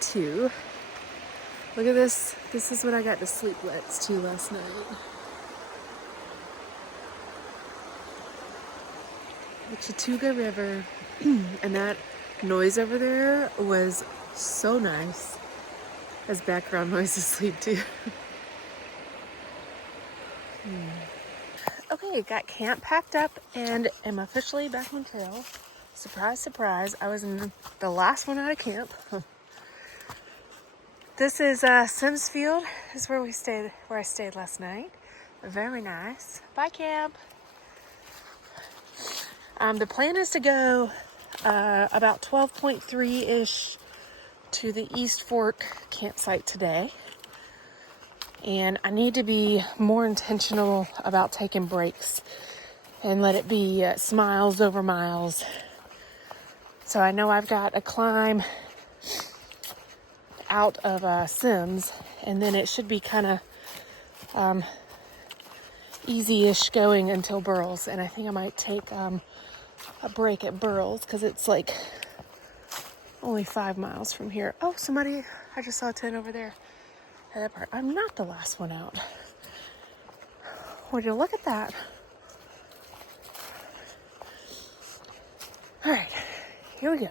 to. Look at this. This is what I got to sleep wets to last night. The Chattooga River. And that noise over there was so nice as background noise to sleep to. Okay, got camp packed up and am officially back on trail. Surprise, surprise, I was in the last one out of camp. This is Sims Field. This is where I stayed last night. Very nice. Bye, camp. The plan is to go about 12.3-ish to the East Fork campsite today. And I need to be more intentional about taking breaks and let it be smiles over miles. So I know I've got a climb out of Sims, and then it should be kind of easy-ish going until Burles. And I think I might take a break at Burles because it's like only 5 miles from here. Oh, somebody, I just saw a tent over there. At that part. I'm not the last one out. Would you look at that? All right, here we go.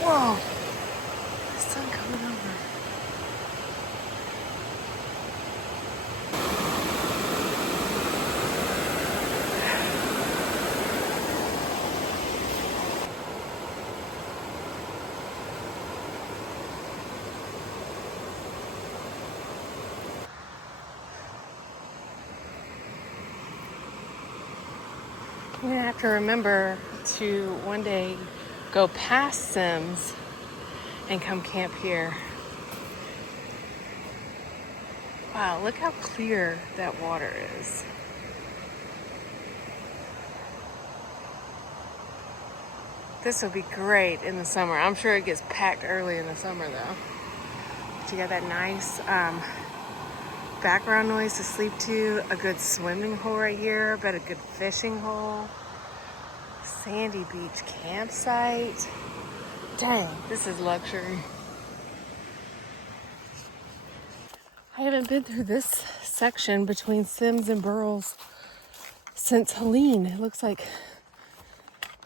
Whoa, the sun coming over. I'm gonna have to remember to one day go past Sims and come camp here. Wow, look how clear that water is. This would be great in the summer. I'm sure it gets packed early in the summer though. But you got that nice background noise to sleep to, a good swimming hole right here, but a good fishing hole, sandy beach campsite. Dang, this is luxury. I haven't been through this section between Sims and Burles since Helene. It looks like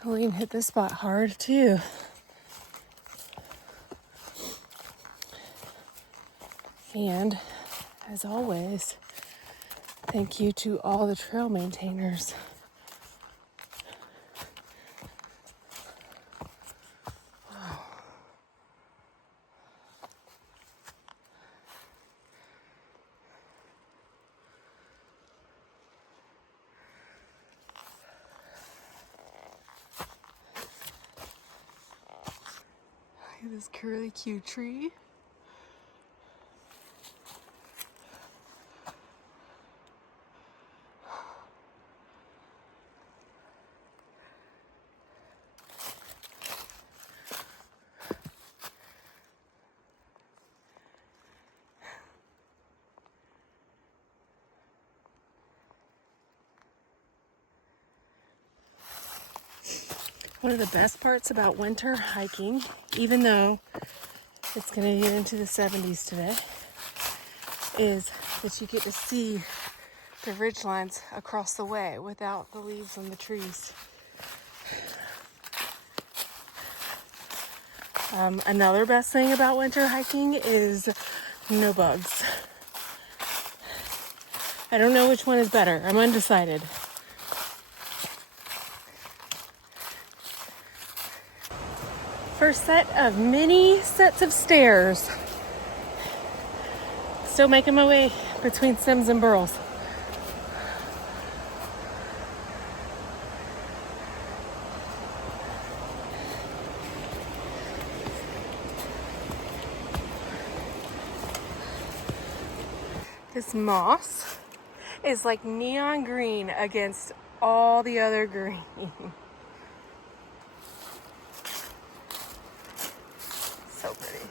Helene hit this spot hard too. And as always, thank you to all the trail maintainers. Look at this curly Q tree. One of the best parts about winter hiking, even though it's going to get into the 70s today, is that you get to see the ridge lines across the way without the leaves on the trees. Another best thing about winter hiking is no bugs. I don't know which one is better. I'm undecided. First set of mini sets of stairs. Still making my way between Sims and Burles. This moss is like neon green against all the other green. So pretty.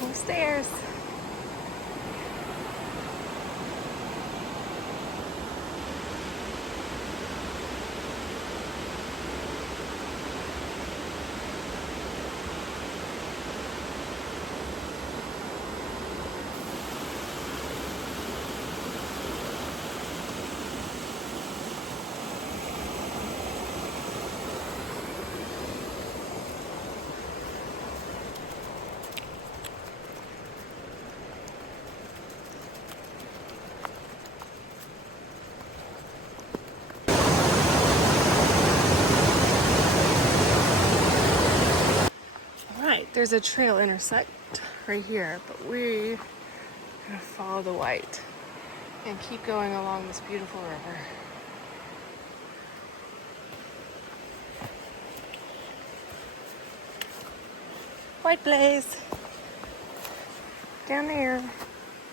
More stairs. There's a trail intersect right here, but we're gonna follow the white and keep going along this beautiful river. White blaze down there.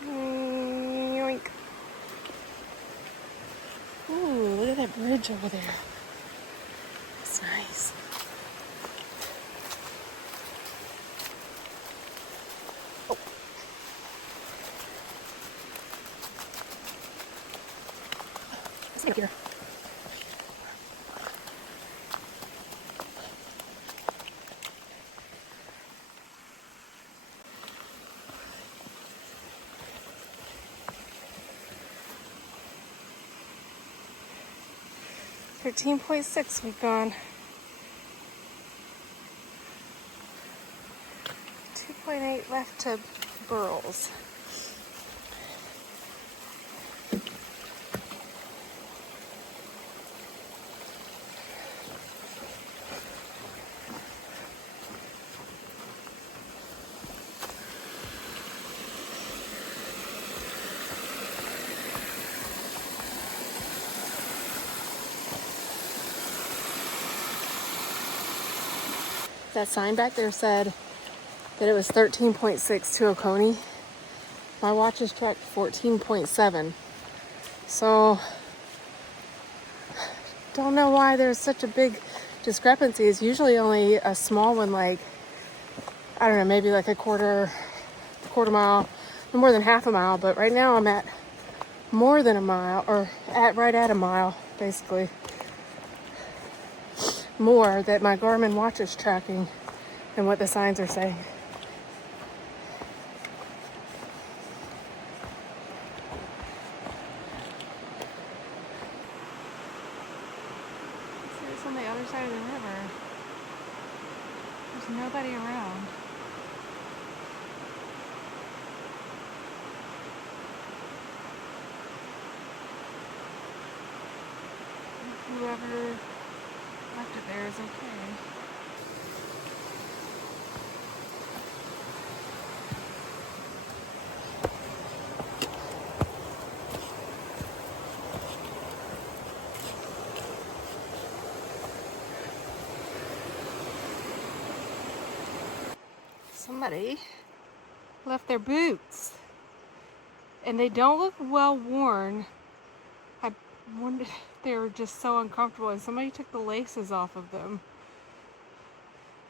Yoink. Ooh, look at that bridge over there. It's nice. Up here. $13.6 we've gone. 2.8 left to Burles. That sign back there said that it was 13.6 to Oconee. My watch is tracked 14.7. So, don't know why there's such a big discrepancy. It's usually only a small one, like, I don't know, maybe like a quarter mile, no more than half a mile. But right now I'm at more than a mile, or right at a mile, basically. More that my Garmin watch is tracking than what the signs are saying. It's on the other side of the river. There's nobody around. Whoever left it there is okay. Somebody left their boots and they don't look well worn. I wonder if they're just so uncomfortable and somebody took the laces off of them.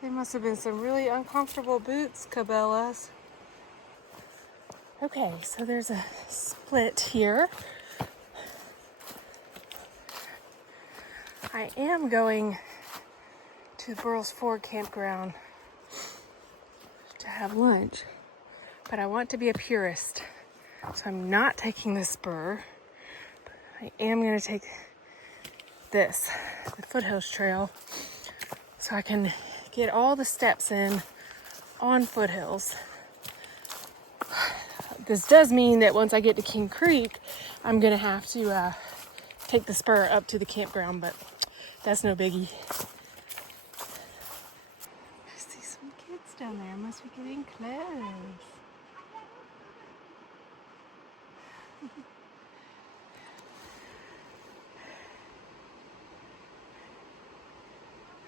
They must have been some really uncomfortable boots, Cabela's. Okay, so there's a split here. I am going to the Burles Ford campground to have lunch, but I want to be a purist, so I'm not taking the spur. But I am going to take this, the Foothills trail, so I can get all the steps in on Foothills. This does mean that once I get to King Creek, I'm going to have to take the spur up to the campground, but that's no biggie. I see some kids down there. Must be getting close.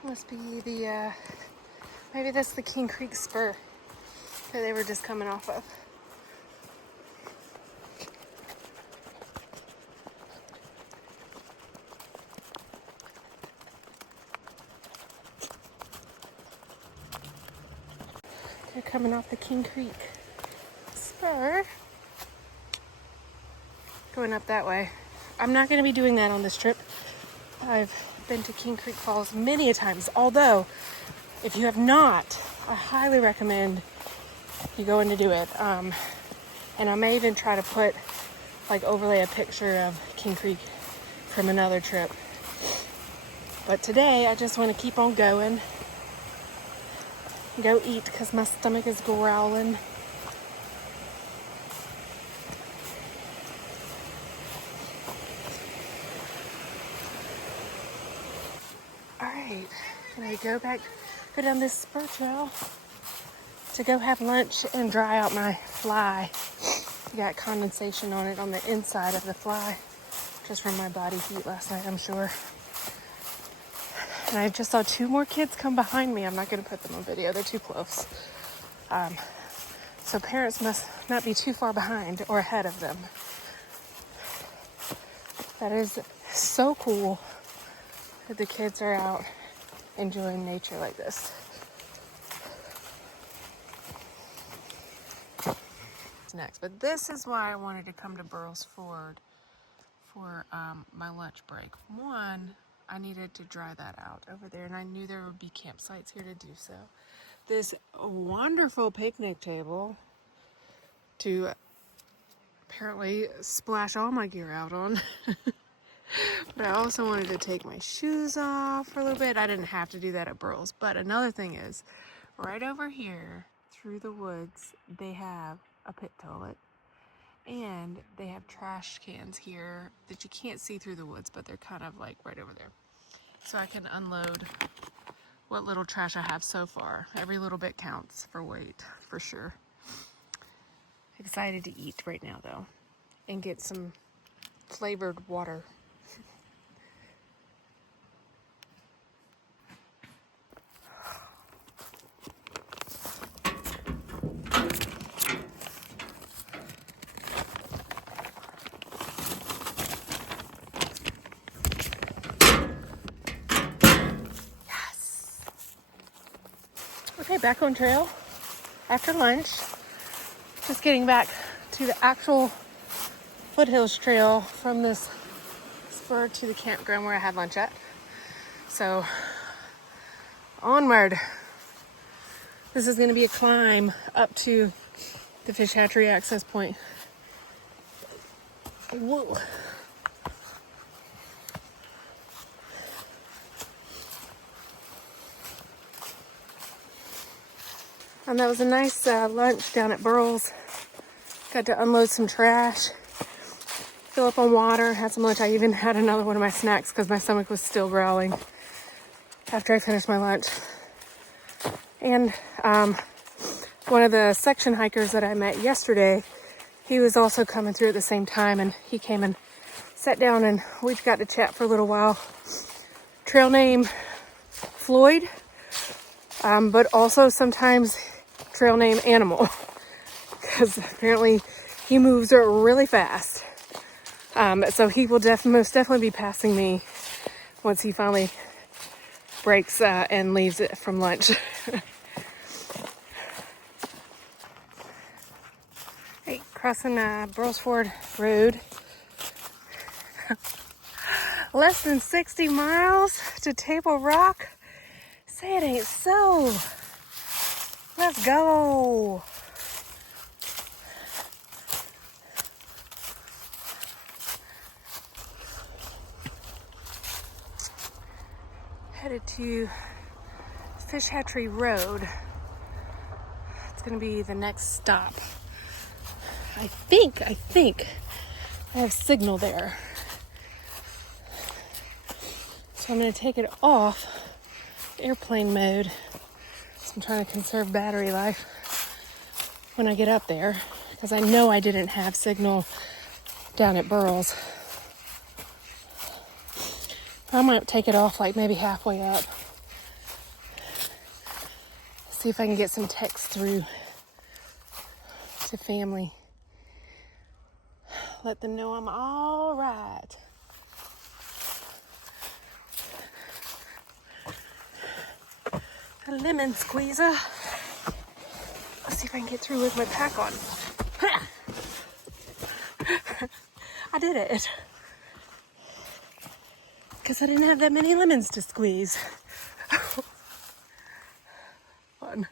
Must be the, maybe that's the King Creek spur that they were just coming off of. They're coming off the King Creek spur. Going up that way. I'm not going to be doing that on this trip. I've been to King Creek Falls many a times. Although, if you have not, I highly recommend you go in to do it. And I may even try to overlay a picture of King Creek from another trip. But today, I just want to keep on going. Go eat because my stomach is growling. Alright, gonna go down this spur trail to go have lunch and dry out my fly. Got condensation on it on the inside of the fly, just from my body heat last night, I'm sure. And I just saw 2 more kids come behind me. I'm not going to put them on video. They're too close. So parents must not be too far behind or ahead of them. That is so cool that the kids are out enjoying nature like this. Next, but this is why I wanted to come to Burles Ford for my lunch break. One, I needed to dry that out over there, and I knew there would be campsites here to do so. This wonderful picnic table to apparently splash all my gear out on. But I also wanted to take my shoes off for a little bit. I didn't have to do that at Burles. But another thing is, right over here through the woods, they have a pit toilet. And they have trash cans here that you can't see through the woods, but they're kind of like right over there. So I can unload what little trash I have so far. Every little bit counts for weight, for sure. Excited to eat right now, though, and get some flavored water. Okay, back on trail after lunch. Just getting back to the actual Foothills trail from this spur to the campground where I had lunch at. So, onward. This is going to be a climb up to the fish hatchery access point. Whoa. And that was a nice lunch down at Burles. Got to unload some trash, fill up on water, had some lunch. I even had another one of my snacks because my stomach was still growling after I finished my lunch. And one of the section hikers that I met yesterday, he was also coming through at the same time, and he came and sat down and we got to chat for a little while. Trail name Floyd, but also sometimes trail name Animal, because apparently he moves really fast. So he will most definitely be passing me once he finally breaks and leaves it from lunch. Hey, crossing Burles Ford Road. Less than 60 miles to Table Rock. Say it ain't so. Let's go. Headed to Fish Hatchery Road. It's going to be the next stop. I think I have signal there. So I'm going to take it off airplane mode. So I'm trying to conserve battery life when I get up there, because I know I didn't have signal down at Burles. I might take it off like maybe halfway up. See if I can get some text through to family. Let them know I'm all right. A lemon squeezer. see if I can get through with my pack on. I did it. Because I didn't have that many lemons to squeeze. Fun.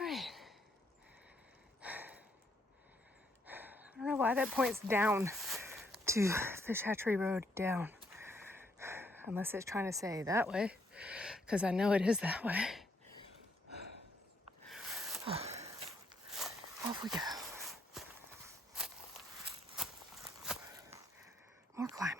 Alright. I don't know why that points down to Fish Hatchery Road down. Unless it's trying to say that way. Because I know it is that way. Oh. Off we go. More climbing.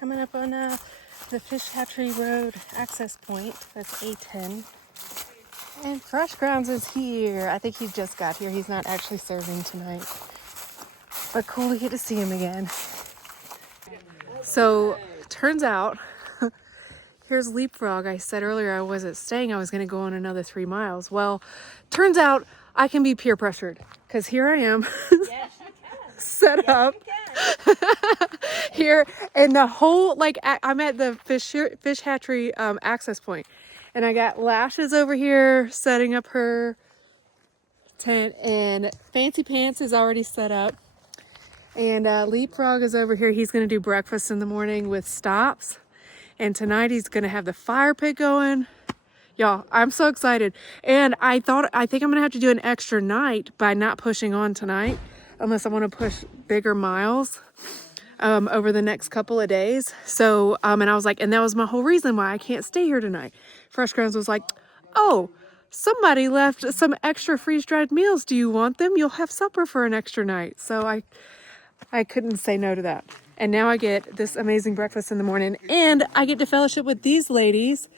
Coming up on the Fish Hatchery Road access point. That's A10. And Fresh Grounds is here. I think he just got here. He's not actually serving tonight. But cool to get to see him again. So, turns out, here's Leapfrog. I said earlier I wasn't staying. I was going to go on another 3 miles. Well, turns out I can be peer pressured. Because here I am. Yes, you can. Set up. Here, and the whole, like, I'm at the fish hatchery access point, and I got Lashes over here setting up her tent, and Fancy Pants is already set up, and Leapfrog is over here. He's gonna do breakfast in the morning with Stops, and tonight he's gonna have the fire pit going. Y'all, I'm so excited. And I think I'm gonna have to do an extra night by not pushing on tonight, unless I want to push bigger miles over the next couple of days. So, and I was like, and that was my whole reason why I can't stay here tonight. Fresh Grounds was like, oh, somebody left some extra freeze-dried meals. Do you want them? You'll have supper for an extra night. So I couldn't say no to that. And now I get this amazing breakfast in the morning, and I get to fellowship with these ladies.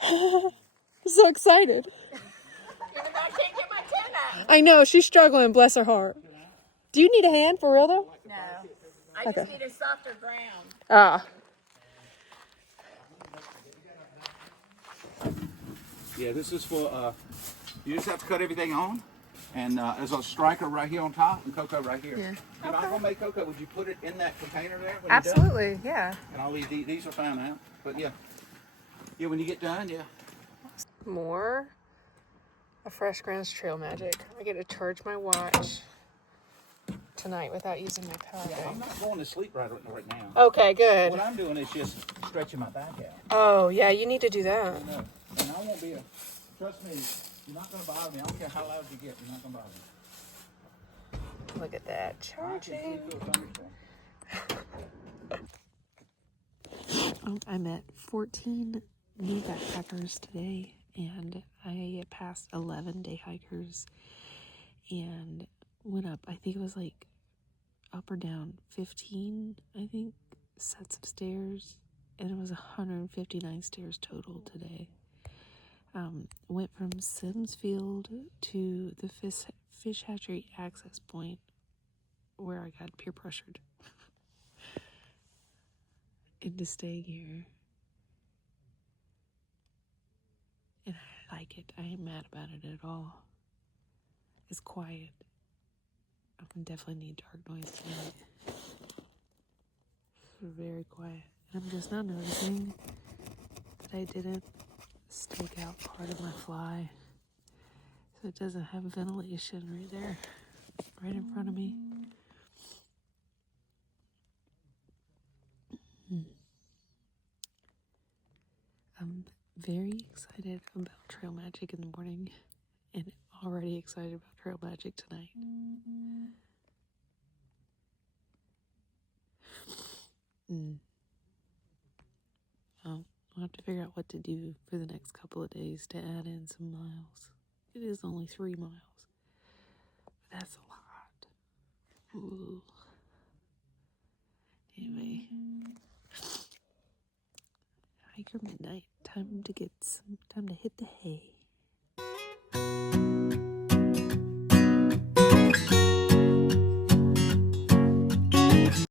I'm so excited. Even though I can't get my tent up. I know, she's struggling, bless her heart. Do you need a hand for real though? No. I just need a softer ground. Ah. Yeah, this is for, you just have to cut everything on. And there's a striker right here on top and cocoa right here. Yeah. If I'm going to make cocoa, would you put it in that container there? When Absolutely, you're done? yeah. And I'll leave these are fine now. But yeah. Yeah, when you get done, yeah. More of Fresh Grounds Trail Magic. I get to charge my watch tonight without using my power I'm bank. not going to sleep right now. Okay, good. What I'm doing is just stretching my back out. Oh, yeah, you need to do that. I know. And I won't be trust me, you're not going to bother me. I don't care how loud you get, you're not going to bother me. Look at that, I can see charging. through a thunderstorm. I met 14 new backpackers today, and I passed 11 day hikers and went up, I think it was like up or down 15, I think, sets of stairs, and it was 159 stairs total today. Went from Simsfield to the fish hatchery access point where I got peer pressured into staying here. And I like it. I ain't mad about it at all. It's quiet. I definitely need dark noise tonight. It's very quiet. And I'm just now noticing that I didn't stake out part of my fly. So it doesn't have ventilation right there, right in front of me. I'm very excited about Trail Magic in the morning and already excited about Trail Magic tonight. I'll have to figure out what to do for the next couple of days to add in some miles. It is only 3 miles, but that's a lot. Ooh. Anyway, hiker midnight. Time to hit the hay.